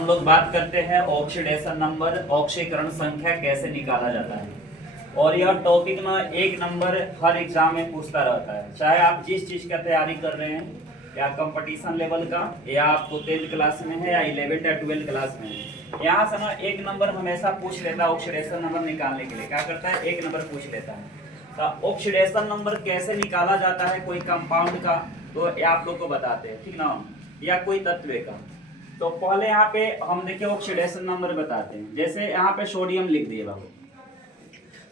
हम लोग बात करते हैं ऑक्सीडेशन नंबर, ऑक्सीकरण संख्या कैसे निकाला जाता है। और यह टॉपिक ना एक नंबर हर एग्जाम में पूछता रहता है, चाहे आप जिस चीज का तैयारी कर रहे हैं, या कंपटीशन लेवल का, या आपको 10th क्लास में है, या 11th या 12th क्लास में है। यहाँ से ना एक नंबर हमेशा पूछ लेता है ऑक्सीडेशन नंबर निकालने के लिए। क्या करता है, एक नंबर पूछ लेता है। तो ऑक्सीडेशन नंबर कैसे निकाला जाता है कोई कंपाउंड का, तो आप लोग को बताते हैं, ठीक ना, या कोई तत्व का। तो पहले यहाँ पे हम देखिए ऑक्सीडेशन नंबर बताते हैं। जैसे यहाँ पे सोडियम लिख दिए बाबू,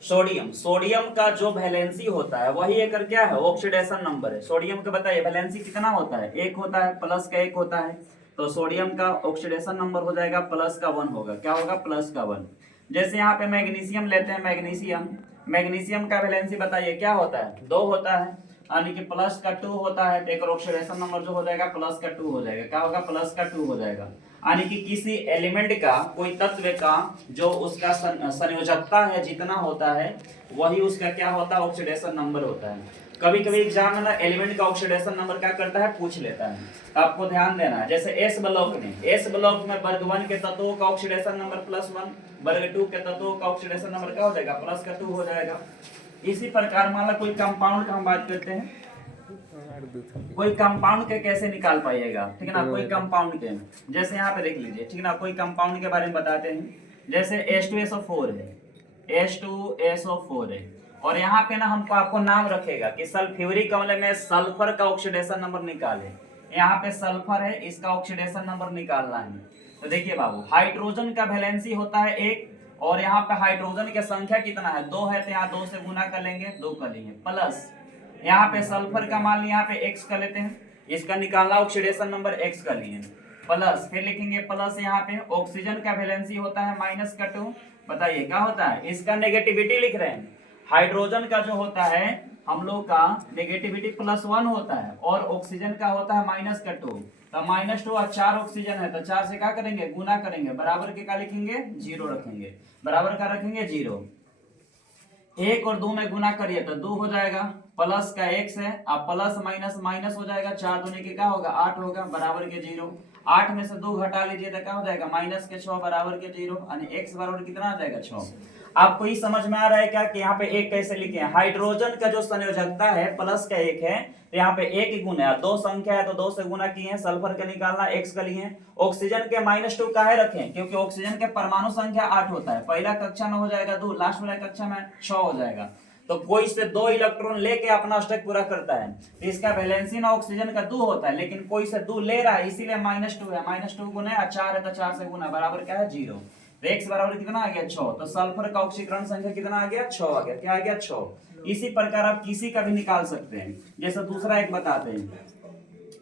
सोडियम का जो वैलेंसी होता है वही एक क्या है, ऑक्सीडेशन नंबर है। सोडियम का बताइए वैलेंसी कितना होता है, एक होता है, प्लस का एक होता है। तो सोडियम का ऑक्सीडेशन नंबर हो जाएगा प्लस का 1 होगा। क्या होगा, प्लस का 1। जैसे यहाँ पे मैग्नीशियम लेते हैं, मैग्नीशियम का वैलेंसी बताइए क्या होता है, 2 होता है, यानी कि प्लस का 2 होता है। तो एक ऑक्सीडेशन नंबर जो हो जाएगा प्लस का 2 हो जाएगा। क्या होगा, प्लस का 2 हो जाएगा। यानी कि किसी एलिमेंट का, कोई तत्व का जो उसका संयोजकता है जितना होता है वही उसका क्या होता है, ऑक्सीडेशन नंबर होता है। कभी कभी एग्जाम में ना एलिमेंट का ऑक्सीडेशन नंबर क्या करता है, पूछ लेता है। आपको ध्यान देना है। जैसे एस ब्लॉक में वर्ग 1 के तत्वों का ऑक्सीडेशन नंबर +1, वर्ग 2 के तत्वों का ऑक्सीडेशन नंबर क्या हो जाएगा, प्लस का 2 हो जाएगा। इसी प्रकार मान लो कोई कंपाउंड का हम बात करते हैं, कोई कंपाउंड के कैसे निकाल पाइएगा, ठीक है ना। कोई कंपाउंड के, जैसे यहाँ पे देख लीजिए, ठीक है ना, कोई कंपाउंड के बारे में बताते हैं। जैसे H2SO4 है, H2SO4 है, और यहाँ पे ना हमको आपको नाम रखेगा कि सल्फ्यूरिक अम्ल में सल्फर का ऑक्सीडेशन नंबर निकाले। यहाँ पे सल्फर है, इसका ऑक्सीडेशन नंबर निकालना है। तो देखिए बाबू, हाइड्रोजन का वैलेंसी होता है 1, और यहाँ पे हाइड्रोजन की संख्या कितना है, 2 है, तो यहाँ 2 से गुना कर लेंगे, 2 कर लेंगे, प्लस यहाँ पे सल्फर का मान लिया, यहाँ पे x कर लेते हैं, इसका निकालना ऑक्सीडेशन नंबर x कर लिए, प्लस फिर लिखेंगे प्लस यहाँ पे ऑक्सीजन का वैलेंसी होता है -2। बताइए क्या होता है, इसका नेगेटिविटी लिख रहे हैं। हाइड्रोजन का जो होता है हम लोग का नेगेटिविटी +1 होता है, और ऑक्सीजन का होता है -2। तो -2 और 4 ऑक्सीजन है, तो 4 से क्या करेंगे, गुना करेंगे, बराबर के क्या लिखेंगे, 0 रखेंगे, बराबर का रखेंगे 0। 1 और 2 में गुना करिए तो 2 हो जाएगा, प्लस का x है, अब प्लस माइनस माइनस हो जाएगा, 4 दूनी के क्या होगा, 8 होगा, बराबर के 0। 8 में से 2 घटा लीजिए तो क्या हो जाएगा, -6 बराबर के 0, यानी x बराबर कितना आ जाएगा, 6। आपको ये समझ में आ रहा है क्या कि यहाँ पे एक कैसे लिखे हैं। हाइड्रोजन का जो संयोजकता है प्लस का 1 है, तो यहाँ पे 1 ही गुना है, 2 संख्या है तो 2 से गुना किए हैं। सल्फर का निकालना x का लिए। ऑक्सीजन के -2 काहे रखें, क्योंकि ऑक्सीजन के परमाणु संख्या 8 होता है। पहला कक्षा में हो जाएगा 2, लास्ट वाला कक्षा में 6 हो जाएगा। तो कोई से 2 इलेक्ट्रॉन लेके अपना अष्टक पूरा करता है, तो इसका वैलेंसी ना ऑक्सीजन का 2 होता है, लेकिन कोई से 2 ले रहा है, इसीलिए -2 है। -2 गुना 4 है, तो 4 से गुना, बराबर क्या है, 0। तो x बराबर कितना आ गया, 6। तो सल्फर का ऑक्सीकरण संख्या कितना आ गया, 6 आ गया। क्या आ गया, 6। इसी प्रकार आप किसी का भी निकाल सकते हैं। जैसे दूसरा एक बताते हैं,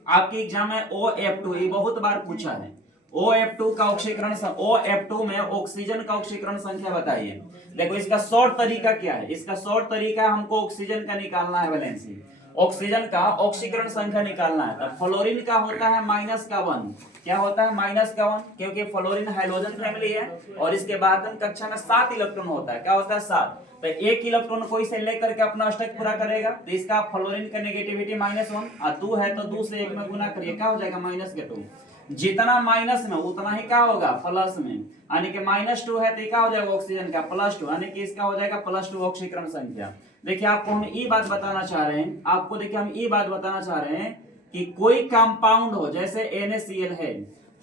आपके एग्जाम में OF2, ये बहुत बार पूछा है। OF2 का ऑक्सीकरण, OF2 में ऑक्सीजन का ऑक्सीकरण संख्या बताइए। देखो इसका शॉर्ट तरीका क्या है, इसका शॉर्ट तरीका हमको ऑक्सीजन का निकालना है वैलेंसी, ऑक्सीजन का ऑक्सीकरण संख्या निकालना है। तो फ्लोरीन का होता है -1। क्या होता है, -1, क्योंकि फ्लोरीन हाइड्रोजन फैमिली है, और इसके बाद कक्षा में 7 इलेक्ट्रॉन होता है। क्या होता है, 7। तो 1 इलेक्ट्रॉन कोई से लेकर के अपना अष्टक पूरा करेगा, तो इसका फ्लोरीन का नेगेटिविटी -1, और 2 है तो 2 से 1 में गुना करिए, क्या हो जाएगा, -2। जितना माइनस में उतना ही क्या होगा, प्लस में, यानी कि -2 है तो क्या हो जाएगा, ऑक्सीजन का +2, यानी कि इसका हो जाएगा +2 ऑक्सीकरण संख्या। देखिए आपको हम ये बात बताना चाह रहे हैं, आपको देखिए हम ये बात बताना चाह रहे हैं कि कोई कंपाउंड हो, जैसे NaCl है,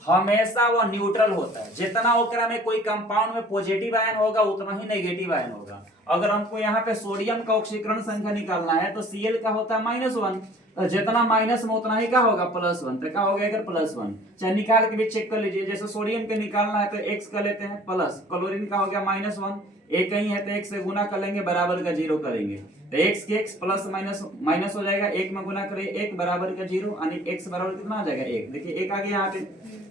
हमेशा वो न्यूट्रल होता है। जितना ओकरा में कोई कंपाउंड में पॉजिटिव आयन होगा उतना ही नेगेटिव आयन होगा। अगर हमको यहाँ पे सोडियम का ऑक्सीकरण संख्या निकालना है तो Cl का होता है -1, तो जितना माइनस में उतना ही क्या होगा, +1। तो क्या हो गया, +1। चाहे निकाल के भी चेक कर लीजिए। जैसे सोडियम के निकालना है तो x कर लेते हैं, प्लस क्लोरीन का हो गया -1, एक ही है तो x से गुना कर लेंगे, बराबर का 0 करेंगे, तो x के x प्लस माइनस माइनस हो जाएगा, 1 में गुना करें 1 बराबर का 0, यानी x बराबर कितना आ जाएगा, 1। देखिए 1 आ गया यहाँ पे।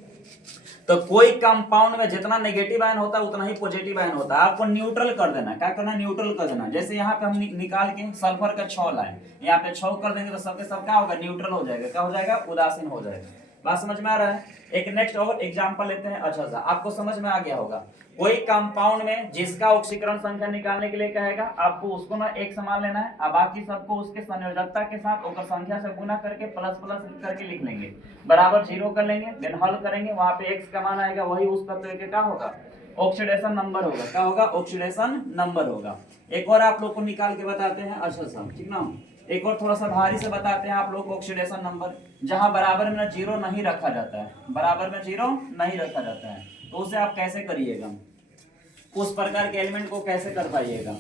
तो कोई कंपाउंड में जितना नेगेटिव आयन होता है उतना ही पॉजिटिव आयन होता है। आपको न्यूट्रल कर देना, क्या करना, न्यूट्रल कर देना। जैसे यहाँ पे हम निकाल के सल्फर का 6 लाए, यहाँ पे 6 कर देंगे तो सबके सब क्या होगा, न्यूट्रल हो जाएगा। क्या हो जाएगा, उदासीन हो जाएगा। बात समझ में आ रहा है? एक नेक्स्ट और एग्जांपल लेते हैं। अच्छा सा आपको समझ में आ गया होगा। कोई कंपाउंड में जिसका ऑक्सीकरण संख्या निकालने के लिए कहेगा, आपको उसको ना एक समान लेना है, अब बाकी सबको उसके संयोजकता के साथ ओकर संख्या से गुना करके प्लस प्लस करके लिख लेंगे, बराबर 0 कर लेंगे, देन हल करेंगे, वहां पे x का मान आएगा, वही उस तत्व के क्या होगा, ऑक्सीडेशन नंबर होगा। क्या होगा? ऑक्सीडेशन नंबर होगा। एक और आप लोग को निकाल के बताते हैं। अच्छा सा ठीक ना, एक और थोड़ा सा भारी से बताते हैं आप लोग को ऑक्सीडेशन नंबर, जहां बराबर में 0 नहीं रखा जाता है, बराबर में 0 नहीं रखा जाता है, तो उसे आप कैसे करिएगा, उस प्रकार के एलिमेंट को कैसे कर पाइएगा?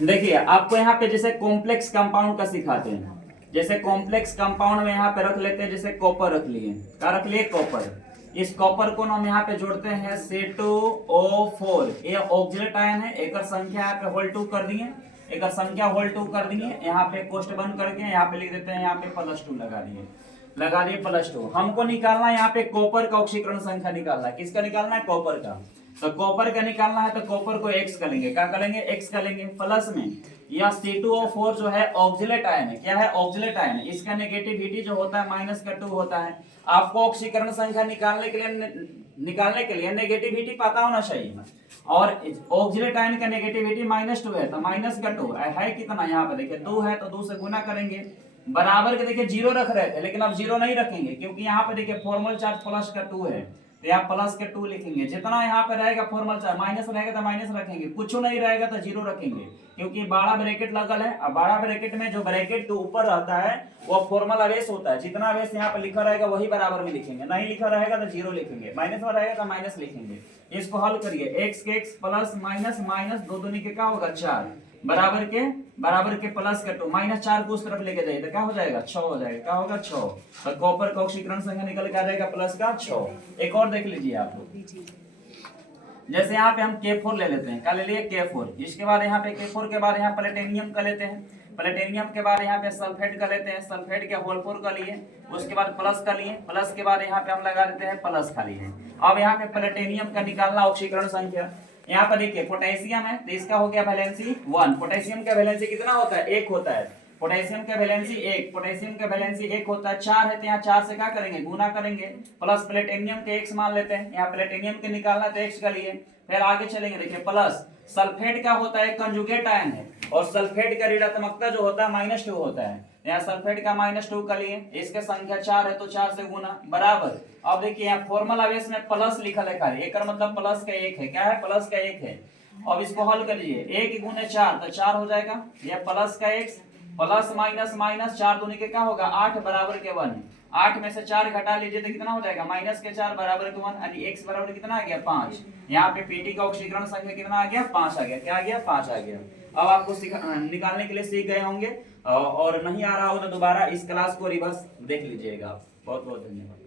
देखिए आपको यहाँ पे जैसे कॉम्प्लेक्स कंपाउंड का सिखाते हैं, जैसे कॉम्प्लेक्स कंपाउंड में यहाँ पे रख लेते हैं, जैसे कॉपर रख लिए, क्या रख लिए? कॉपर। इस कॉपर को हम यहाँ पे जोड़ते हैं C2O4, ये ऑक्सीडेट आयन है, एक संख्या यहाँ पे होल 2 कर दिए, एक संख्या होल 2 कर दिए, यहाँ पे कोष्ट बंद करके यहाँ पे लिख देते हैं, यहाँ पे +2 लगा दिए +2। हमको निकालना है यहाँ पे कॉपर का ऑक्सीकरण संख्या निकालना है। किसका निकालना है? कॉपर का। तो कॉपर का निकालना है तो कॉपर को x का लेंगे, क्या करेंगे? x का लेंगे, प्लस में या C2O4 जो है ऑक्सीलेट आयन है, क्या है? ऑक्सीलेट आयन है, इसका नेगेटिविटी जो होता है -2 होता है। आपको ऑक्सीकरण संख्या निकालने के लिए नेगेटिविटी पता होना चाहिए, और ऑक्सीलेट आयन का नेगेटिविटी -2 है, तो -2 है कितना? यहाँ पे देखिए 2 है, तो 2 से गुना करेंगे, बराबर के देखिए 0 रख रहे थे, लेकिन अब 0 नहीं रखेंगे, क्योंकि यहाँ पे देखिए फॉर्मल चार्ज +2 है, तो यहाँ +2 लिखेंगे। जितना यहाँ पे रहेगा फॉर्मल चार्ज, माइनस रहेगा तो माइनस रखेंगे, कुछ नहीं रहेगा तो 0 रखेंगे, क्योंकि बड़ा ब्रैकेट लगल है। अब बड़ा ब्रैकेट में जो ब्रैकेट के ऊपर रहता है वो फॉर्मल आवेश होता है, जितना आवेश यहाँ पे लिखा रहेगा वही बराबर में लिखेंगे, नहीं लिखा रहेगा तो 0 लिखेंगे, माइनस में रहेगा तो माइनस लिखेंगे। इसको हल करिए, x के x प्लस माइनस माइनस 2 दूनी के क्या होगा? 4, बराबर के +2, -4 को उस तरफ लेके जाइए तो क्या हो जाएगा? 6 हो जाएगा। क्या होगा? 6। तो कॉपर का ऑक्सीकरण संख्या निकल के आ जाएगा +6। एक और देख लीजिए आप लोग, जैसे यहाँ पे हम K4 ले लेते हैं, क्या ले लिए? K4। इसके बाद यहाँ पे K4 के बाद यहाँ प्लेटिनियम का लेते हैं, प्लेटिनियम के बाद यहाँ पे सल्फेट का लेते हैं, सल्फेट के होल 4 का लिए, उसके बाद प्लस का लिए, प्लस के बाद यहाँ पे हम लगा देते हैं प्लस का लिए। अब यहाँ पे प्लेटिनियम का निकालना ऑक्सीकरण संख्या, यहाँ पर देखिए पोटेशियम है तो इसका हो गया वैलेंसी 1। पोटेशियम का वैलेंसी कितना होता है? 1 होता है। पोटेशियम का वैलेंसी 1, पोटेशियम का वैलेंसी 1 होता है। 4 है तो यहाँ 4 से क्या करेंगे? गुना करेंगे, प्लस प्लेटिनियम के x मान लेते हैं, यहाँ प्लेटिनियम के निकालना तो x का लिए, फिर आगे चलेंगे, देखिए प्लस सल्फेट का होता है कंजुगेट आयन है, और सल्फेट का ऋणात्मकता जो होता है -2 होता है, यहाँ सल्फेट का -2 का लिए, इसके संख्या 4 है तो 4 से गुना, बराबर। अब देखिए यहाँ फॉर्मल आवेश में प्लस लिखा लिखा है, एक मतलब प्लस का 1 है, क्या है? प्लस का 1 है। अब इसको हल करिए, 1 गुने 4 तो 4 हो जाएगा, यह प्लस का x प्लस माइनस माइनस 4 दूनी के क्या होगा? 8 बराबर के 1। 8 में से 4 घटा लीजिए तो कितना हो जाएगा? -4 बराबर के 1, यानी x बराबर कितना आ गया? 5। यहाँ पे पीटी का ऑक्सीकरण संख्या कितना आ गया? 5 आ गया। क्या आ गया? 5 आ गया। अब आपको निकालने के लिए सीख गए होंगे, और नहीं आ रहा हो तो दोबारा इस क्लास को रिवर्स देख लीजिएगा। बहुत बहुत धन्यवाद।